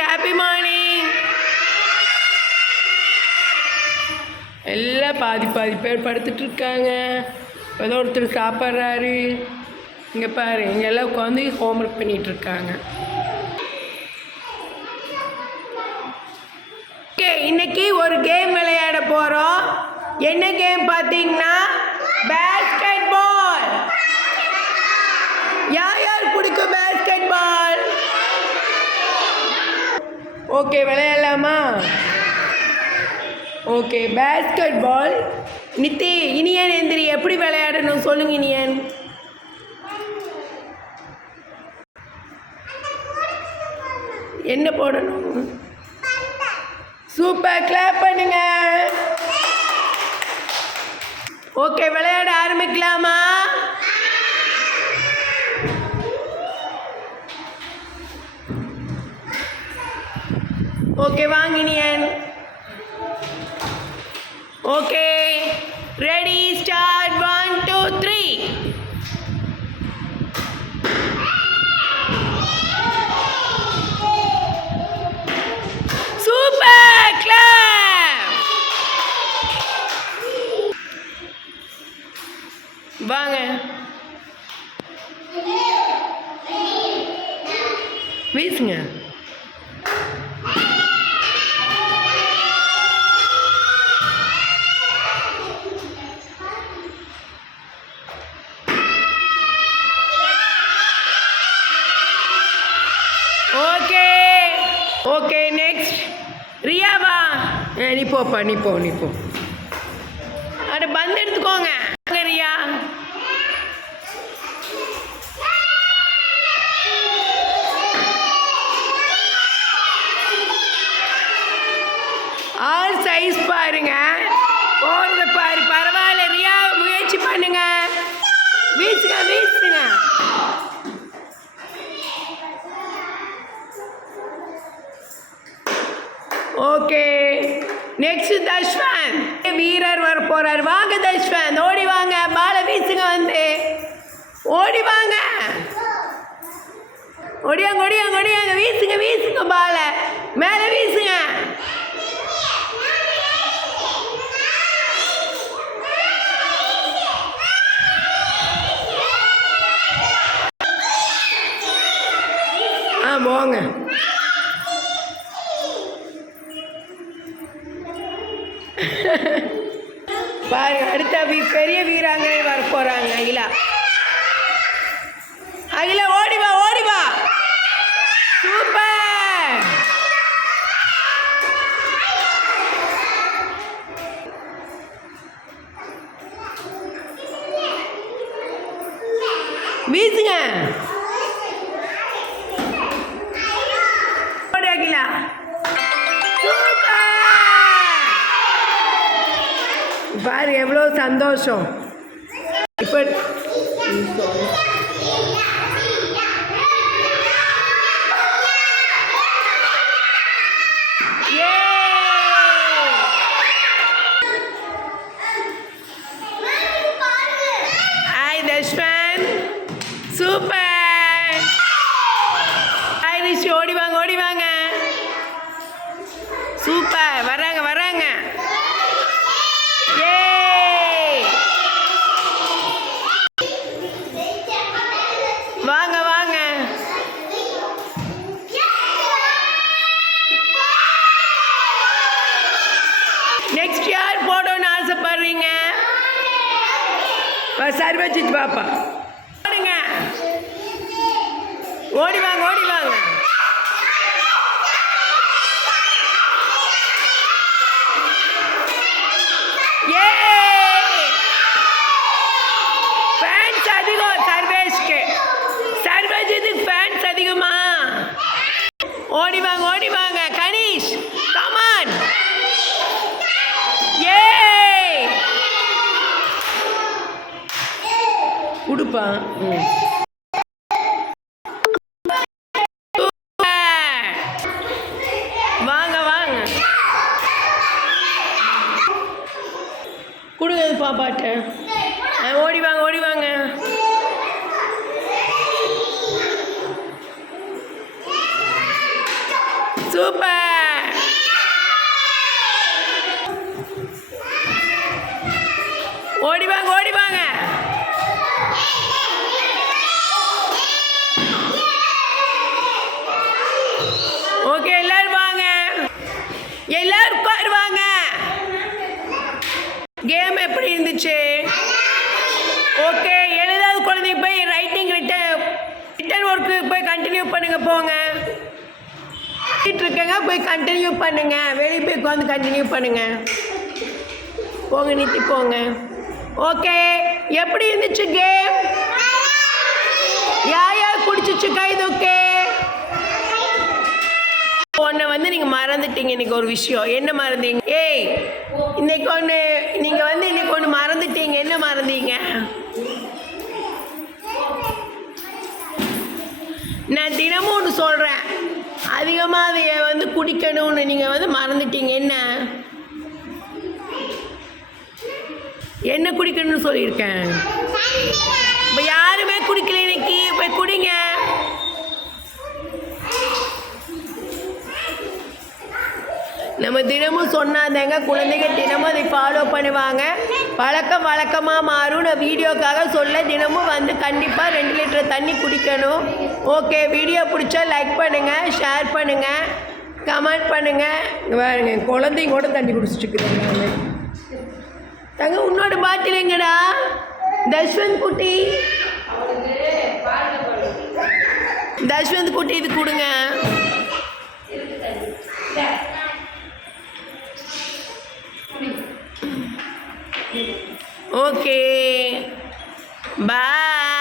Happy morning எல்லாம் பாதி பாதி பேர் படுத்துட்ருக்காங்க. ஏதோ ஒருத்தர் சாப்பிட்றாரு. இங்கே பாரு இங்கே எல்லாம் உட்காந்து ஹோம்ஒர்க் ஒர்க் பண்ணிகிட்ருக்காங்க ஓகே இன்னைக்கு ஒரு கேம் விளையாட போகிறோம் என்ன கேம் பார்த்தீங்கன்னா? பேஸ்கெட் பால் யார் யார் பிடிக்கும் பேஸ்கெட் பால் ஓகே விளையாடலாமா? Okay basketball Nithi Iniyan எந்திரி எப்படி விளையாடணும் சொல்லுங்க இனியன் என்ன போடணும்? சூப்பர் கிளாப் பண்ணுங்க. ஓகே விளையாட ஆரம்பிக்கலாமா? Okay வாங்கினியன் okay ready start one two three super clap வாங்க. வீசுங்க. நெக்ஸ்ட் ரியாவா ஏ, நீ போப்பா நீ போ நீ போ. அட பந்து எடுத்துக்கோங்க. ரியா. ஆல் சைஸ் பாருங்க. போடுற ஓகே நெக்ஸ்ட் தஷ்வன் வீரர் வர போறார் வாங்க தஷ்வன் ஓடி வாங்க. பாலை வீசுங்க வந்து. ஓடி வாங்க. ஒடியாங்க ஒடியாங்க ஒடியாங்க வீசுங்க வீசுங்க பாலை மேலே வீசுங்க. ஆ போங்க. பாருங்க அடுத்த வீ- பெரிய வீராங்கனை வர போறாங்க அகிலா. அகிலா ஓடி வா ஓடி வா. சூப்பர். வீசுங்க. பாரு எவ்வளோ சந்தோஷம். இப்போ சரி வச்சுட்டு பாப்பா. ஓடுங்க. ஓடி வாங்க ஓடி வாங்க. கொடுப்பான் வாங்க வாங்க. கொடுங்க இது பாப்பாட்ட. ஓடி வாங்க ஓடி வாங்க. சூப்பர். ஓடி வாங்க ஓடி வாங்க ஓகே எல்லாரும் வாங்க எல்லாரும் கேம் எப்படி இருந்துச்சு? ஓகே எழுதாத குழந்தைங்க போய் ரைட்டிங் ரிட்டன் ரிட்டன் ஒர்க்கு போய் கண்டினியூ பண்ணுங்க போங்க. இருக்கங்க போய் கண்டினியூ பண்ணுங்க. வெளியே போய் உட்காந்து கண்டினியூ பண்ணுங்க. போங்க நிறுத்தி போங்க. ஓகே எப்படி இருந்துச்சு கேம் யார் யார் குடிச்சிச்சு கைது ஓகே ஒன்றை வந்து நீங்கள் மறந்துட்டீங்க இன்னைக்கு ஒரு விஷயம். என்ன மறந்தீங்க? ஏய் இன்னைக்கு ஒன்று நீங்கள் வந்து இன்னைக்கு ஒன்று மறந்துட்டீங்க. என்ன மறந்தீங்க? நான் தினமும் ஒன்று சொல்கிறேன் அதிகமாக அதை வந்து குடிக்கணும்னு நீங்கள் வந்து மறந்துட்டீங்க. என்ன? என்ன குடிக்கணும்னு சொல்லியிருக்கேன்? இப்போ யாருமே குடிக்கல நம்ம தினமும் சொன்னாதாங்க குழந்தைங்க தினமும் அதை ஃபாலோ பண்ணுவாங்க. பழக்கம் வழக்கமாக மாறும். நான் வீடியோக்காக சொல்ல தினமும் வந்து கண்டிப்பாக ரெண்டு லிட்டர் தண்ணி குடிக்கணும். ஓகே வீடியோ பிடிச்சா லைக் பண்ணுங்கள் ஷேர் பண்ணுங்கள் கமெண்ட் பண்ணுங்கள் பாருங்க குழந்தைங்க கூட தண்ணி குடிச்சிட்டு எல்லாமே தங்க உன்னோட பாட்டில் எங்கடா? தஷ்வந்த் குட்டி. தஷ்வந்த் குட்டி இது கொடுங்க. Okay bye